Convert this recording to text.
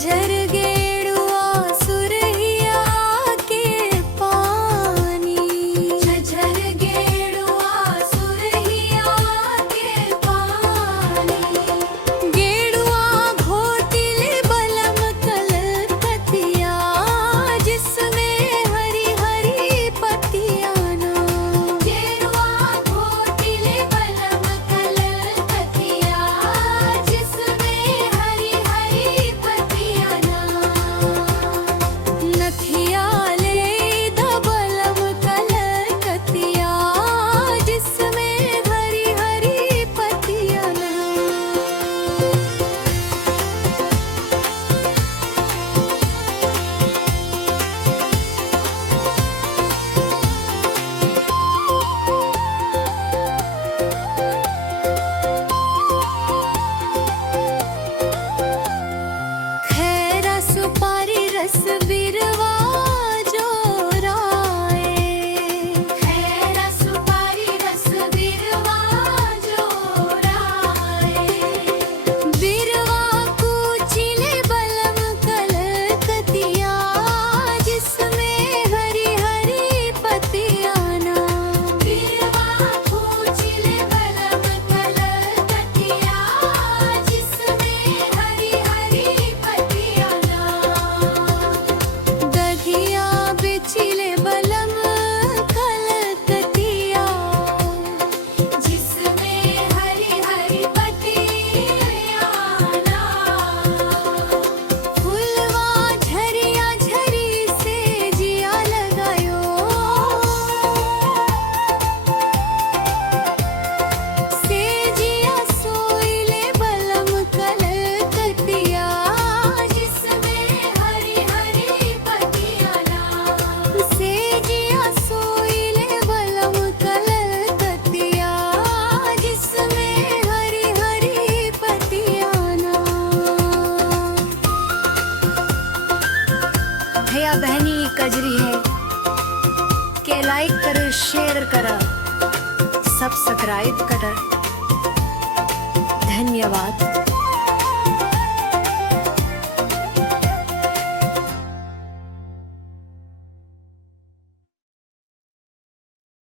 झर गेड़ुआ सुरहिया के पानी, झर गेड़ुआ सुरहिया के पानी। गेड़ुआ घोटिले बलम कलकतिया, जिसमें हरी हरी पत्तियां ना। गेड़ुआ घोटिले बलम कलकतिया, जिसमें हरी हरी पत्तियां ना। नथिया ले धबलम कलकतिया, जिसमें हरी हरी पत्तियां ना। खैरा सुपारी रस बिरवा जोराए, खैरा सुपारी रस बिरवा जोराए। बिरवा कूचिले बलम कलकतिया, जिसमें हरी हरी पत्तियां ना। बिरवा कूचिले बलम कलकतिया, जिसमें हरी हरी पत्तियां ना। दधिया बिचिले बलम कलकतिया, जिसमें हरी हरी पत्तियां ना। फुलवा झरिया झरी से जिया लगायो, से जिया सोइले बलम कलकतिया, जिसमें हरी हरी पत्तियां ना। से जिया सोइले बलम कलकतिया, जिसमें हरी हरी पत्तियां ना। भैया बहनी कजरी है के लाइक कर, शेअर करा, सबस्क्राईब करा. धन्यवाद.